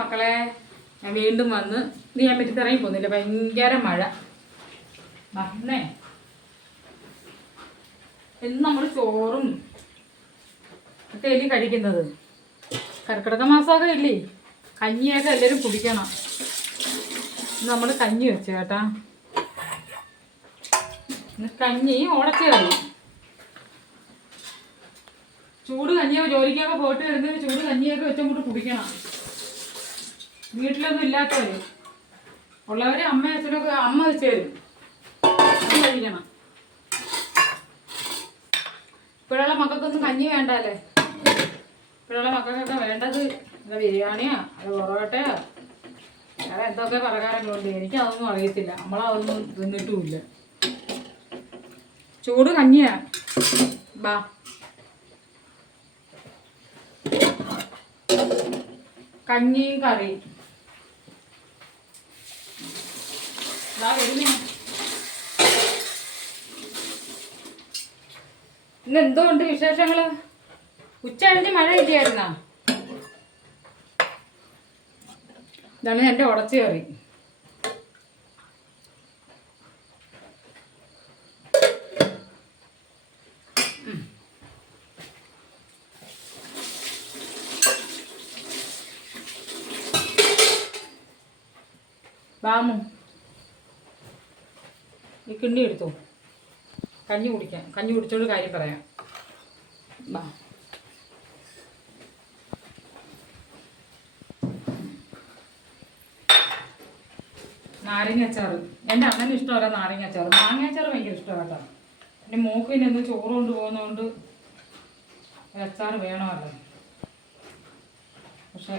മക്കളെ ഞാൻ വീണ്ടും വന്ന് ഇത് ഞാൻ പറ്റി ഇറങ്ങി പോകുന്നില്ല, ഭയങ്കര മഴ. വന്നേ ഇന്ന് നമ്മൾ ചോറും ഒക്കെ ഇല്ലേ കഴിക്കുന്നത്. കർക്കിടക മാസമൊക്കെ ഇല്ലേ, കഞ്ഞിയൊക്കെ എല്ലാവരും കുടിക്കണം. നമ്മൾ കഞ്ഞി വെച്ചു കേട്ടാ. കഞ്ഞി ഉടച്ച് കറി, ചൂട് കഞ്ഞിയൊക്കെ ജോലിക്കൊക്കെ പോയിട്ട് വരുന്നത് ചൂട് കഞ്ഞിയൊക്കെ വെച്ചങ്ങോട്ട് കുടിക്കണം. വീട്ടിലൊന്നും ഇല്ലാത്തവര് ഉള്ളവര് അമ്മ അച്ഛനൊക്കെ അമ്മ വെച്ച് തരും, അത് കഴിക്കണം. ഇപ്പോഴുള്ള മക്കൾക്കൊന്നും കഞ്ഞി വേണ്ടല്ലേ. ഇപ്പോഴുള്ള മക്കൾക്കൊക്കെ വേണ്ടത് ബിരിയാണിയോ അത് പൊറോട്ടയോ വേറെ എന്തൊക്കെ പ്രകാരങ്ങളുണ്ട്, എനിക്കതൊന്നും അറിയത്തില്ല. നമ്മളതൊന്നും തിന്നിട്ടുമില്ല. ചൂട് കഞ്ഞിയാ ബാ. കഞ്ഞിയും കറിയും വരുന്നേ. ഇന്ന് എന്തോ ഉണ്ട് വിശേഷങ്ങള്? ഉച്ച കഴിഞ്ഞ് മഴ കിട്ടിയായിരുന്നാ? ഇതാണ് എൻ്റെ ഉടച്ച് കറി. ബാമു ഈ കിണ്ണി എടുത്തു, കഞ്ഞി കുടിക്കാം. കഞ്ഞി കുടിച്ചോണ്ട് കാര്യം പറയാം. ബാ നാരങ്ങ അച്ചാറ് എൻ്റെ അണ്ണന് ഇഷ്ടമല്ല. നാരങ്ങ അച്ചാറ്, മാങ്ങ അച്ചാറ് ഭയങ്കര ഇഷ്ടമാണ് കേട്ടോ. എൻ്റെ മൂക്കിന് എന്ത് ചോറ് കൊണ്ട് പോകുന്നതുകൊണ്ട് അച്ചാറ് വേണമല്ലോ. പക്ഷെ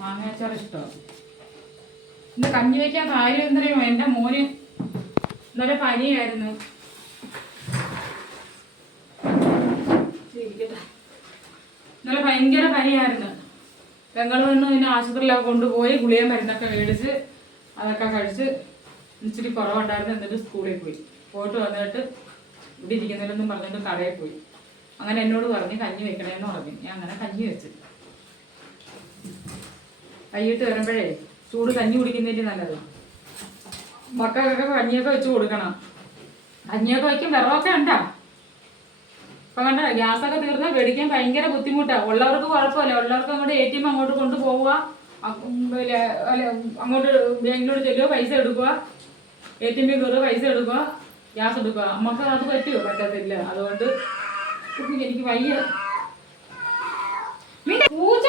മാങ്ങ അച്ചാറ് ഇഷ്ടമാണ്. ഇന്ന് കഞ്ഞി വയ്ക്കാൻ കാര്യം എന്തറിയോ, എൻ്റെ മോന് ഇന്നലെ പനിയായിരുന്നു. ഇന്നലെ ഭയങ്കര പനിയായിരുന്നു. പെങ്ങൾ വന്ന് പിന്നെ ആശുപത്രിയിലൊക്കെ കൊണ്ടുപോയി ഗുളിക മരുന്നൊക്കെ മേടിച്ച് അതൊക്കെ കഴിച്ച് ഇച്ചിരി കുറവുണ്ടായിരുന്നു. എന്നിട്ട് സ്കൂളിൽ പോയിട്ട് വന്നിട്ട് ഇവിടെ ഇരിക്കുന്നില്ലെന്നും പറഞ്ഞിട്ട് കടയിൽ പോയി. അങ്ങനെ എന്നോട് പറഞ്ഞ് കഞ്ഞി വെക്കണേന്ന് പറഞ്ഞു. ഞാൻ അങ്ങനെ കഞ്ഞി വെച്ച് വൈകിട്ട് വരുമ്പോഴേ ചൂട് കഞ്ഞി കുടിക്കുന്നതിന് നല്ലതാണ്. മക്കൾക്കൊക്കെ കഞ്ഞിയൊക്കെ വെച്ച് കൊടുക്കണം. കഞ്ഞിയൊക്കെ വയ്ക്കും. വിറവൊക്കെ ഉണ്ടാ ഇപ്പം കണ്ട ഗ്യാസൊക്കെ തീർന്നാൽ മേടിക്കാൻ ഭയങ്കര ബുദ്ധിമുട്ടാണ്. ഉള്ളവർക്ക് കുഴപ്പമില്ല. ഉള്ളവർക്ക് അങ്ങോട്ട് ATM അങ്ങോട്ട് കൊണ്ടുപോവുക, അങ്ങോട്ട് ബാങ്കിലോട്ട് ചെല്ലുക, പൈസ എടുക്കുക, ATM കയറുക, പൈസ എടുക്കുക, ഗ്യാസ് എടുക്കുക. നമുക്ക് അത് പറ്റുമോ? പറ്റത്തില്ല. അതുകൊണ്ട് എനിക്ക് വയ്യ. പൂച്ച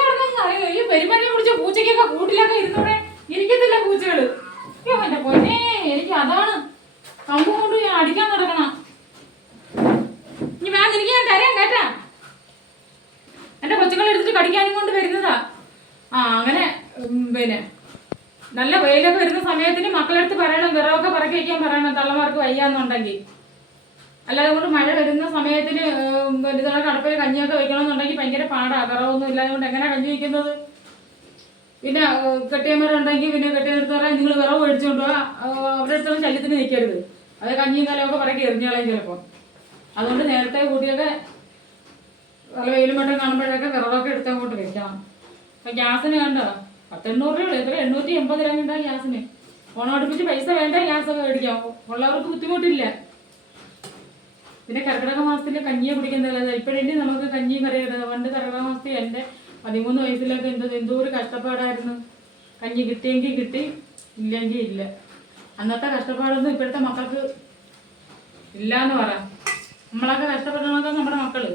അറിയോ, ഈ പെരുമഴ പിടിച്ച പൂച്ചയ്ക്കൊക്കെ കൂട്ടിലൊക്കെ ഇരുന്നോടെ ഇരിക്കത്തില്ല പൂച്ചകള്. അയ്യോ എൻ്റെ പൊന്നേ, എനിക്ക് അതാണ് കമ്പ് കൊണ്ട് ഞാൻ അടിക്കാൻ നടക്കണം. ഇനി വേണം എനിക്ക് ഞാൻ തരാം കേട്ടാ. എൻ്റെ കൊച്ചുങ്ങളെ എടുത്തിട്ട് കടിക്കാനും കൊണ്ട് വരുന്നതാ. അങ്ങനെ പിന്നെ നല്ല വെയിലൊക്കെ വരുന്ന സമയത്തിന് മക്കളെടുത്ത് പറയണം, വിറവൊക്കെ പറക്കി വയ്ക്കാൻ പറയണം, തള്ളമാർക്ക് വയ്യാന്നുണ്ടെങ്കിൽ. അല്ലാതെ കൊണ്ട് മഴ വരുന്ന സമയത്തിന് ഇതാണ് കടപ്പയിൽ കഞ്ഞിയൊക്കെ വെക്കണമെന്നുണ്ടെങ്കിൽ ഭയങ്കര പാടാണ്. വിറവൊന്നും ഇല്ലാതെ കൊണ്ട് എങ്ങനെ കഞ്ഞി വയ്ക്കുന്നത്? പിന്നെ കെട്ടിയമ്മരുണ്ടെങ്കിൽ പിന്നെ കെട്ടിയെടുത്ത് പറയാൻ നിങ്ങൾ വിറവ് മേടിച്ചുകൊണ്ട് പോവാ, അവരുടെ അടുത്തുള്ള ശല്യത്തിന് നിൽക്കരുത്. അത് കഞ്ഞിയും കാലമൊക്കെ പറക്കി എറിഞ്ഞാളയും ചിലപ്പോൾ. അതുകൊണ്ട് നേരത്തെ കൂട്ടിയൊക്കെ നല്ല വെയിലും മട്ടും കാണുമ്പോഴൊക്കെ വിറവൊക്കെ എടുത്ത് അങ്ങോട്ട് വെക്കണം. അപ്പം ഗ്യാസിന് കണ്ടോ 100-800 രൂപ, എത്ര 880 രൂപ ഉണ്ടാകും ഗ്യാസിന്. ഓണം അടുപ്പിച്ച് പൈസ വേണ്ട ഗ്യാസൊക്കെ മേടിക്കാം. ഉള്ളവർക്ക് ബുദ്ധിമുട്ടില്ല. പിന്നെ കർക്കിടക മാസത്തിൽ കഞ്ഞിയെ കുടിക്കുന്നത് ഇപ്പോഴേണ്ടി നമുക്ക് കഞ്ഞിയും കറിയിടുക. പണ്ട് കർക്കിടക മാസത്തിൽ എൻ്റെ 13 വയസ്സിലൊക്കെ എന്തോ ഒരു കഷ്ടപ്പാടായിരുന്നു. കഞ്ഞി കിട്ടിയെങ്കിൽ കിട്ടി, ഇല്ലെങ്കിൽ ഇല്ല. അന്നത്തെ കഷ്ടപ്പാടൊന്നും ഇപ്പോഴത്തെ മക്കൾക്ക് ഇല്ലയെന്ന് പറയാം. നമ്മളൊക്കെ കഷ്ടപ്പെടണമൊക്കെ നമ്മുടെ മക്കള്.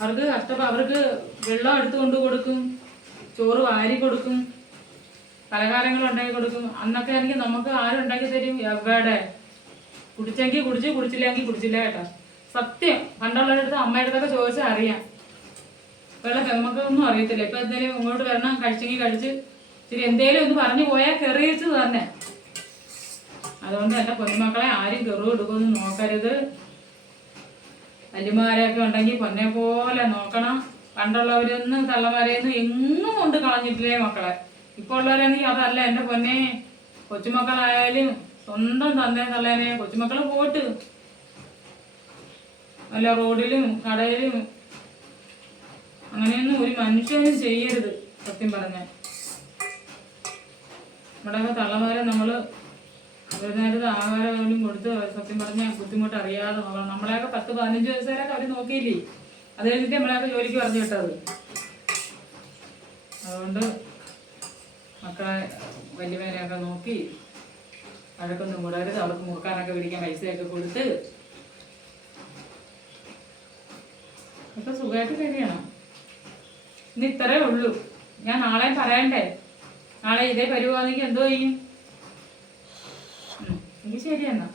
അവർക്ക് വെള്ളം എടുത്തു കൊണ്ട് കൊടുക്കും, ചോറ് വാരി കൊടുക്കും, പലഹാരങ്ങൾ ഉണ്ടാക്കി കൊടുക്കും. അന്നൊക്കെ ആണെങ്കിൽ നമുക്ക് ആരുണ്ടാക്കി തരും? എവിടെ? കുടിച്ചെങ്കിൽ കുടിച്ച്, കുടിച്ചില്ലെങ്കിൽ കുടിച്ചില്ല കേട്ടോ. സത്യം. പണ്ടുള്ളവരുടെ അടുത്ത് അമ്മയുടെ അടുത്തൊക്കെ ചോദിച്ചാൽ അറിയാം. വെള്ളം നമുക്കൊന്നും അറിയത്തില്ല. ഇപ്പം എന്തെങ്കിലും ഇങ്ങോട്ട് വരണം, കഴിച്ചെങ്കിൽ കഴിച്ച്, ശരി എന്തേലും ഒന്ന് പറഞ്ഞു പോയാൽ കെറിയിച്ചത് തന്നെ. അതുകൊണ്ട് എൻ്റെ പൊന്നുമക്കളെ ആരും കെറു എടുക്കുമെന്ന് നോക്കരുത്. വല്യമാരെയൊക്കെ ഉണ്ടെങ്കിൽ പൊന്നെ പോലെ നോക്കണം. പണ്ടുള്ളവരൊന്നും തള്ളമാരെയൊന്നും എങ്ങും കൊണ്ട് കളഞ്ഞിട്ടില്ലേ മക്കളെ. ഇപ്പോൾ ഉള്ളവരാണെങ്കിൽ അതല്ല എൻ്റെ പൊന്നെ. കൊച്ചുമക്കളായാലും സ്വന്തം തന്നേ തള്ളേനെ കൊച്ചുമക്കൾ പോയിട്ട് വല്ല റോഡിലും കടയിലും മനുഷ്യന് ചെയ്യരുത്. സത്യം പറഞ്ഞ നമ്മുടെയൊക്കെ തള്ളമാരെ നമ്മൾ ഒരു നേരത്തെ ആഹാരം പോലും കൊടുത്ത് സത്യം പറഞ്ഞാൽ ബുദ്ധിമുട്ട് അറിയാതെ നോക്കണം. നമ്മളെയൊക്കെ 10-15 വയസ്സുകാരൊക്കെ അവർ നോക്കിയില്ലേ, അത് കഴിഞ്ഞിട്ട് നമ്മളെയൊക്കെ ജോലിക്ക് പറഞ്ഞു വിട്ടത്. അതുകൊണ്ട് മക്കളെ വലിയവരെയൊക്കെ നോക്കി വഴക്കൊന്നും കൂടരുത്. അവർക്ക് മുറുക്കാനൊക്കെ പിടിക്കാൻ പൈസയൊക്കെ കൊടുത്ത് ഒക്കെ സുഖമായിട്ട് കഴിയണം. ഇന്ന് ഇത്രേ ഉള്ളൂ. ഞാൻ നാളെ പറയണ്ടേ, നാളെ ഇതേ പരിപാടിക്ക് എന്തോ ചെയ്യും. എങ്കിൽ ശരി എന്നാ.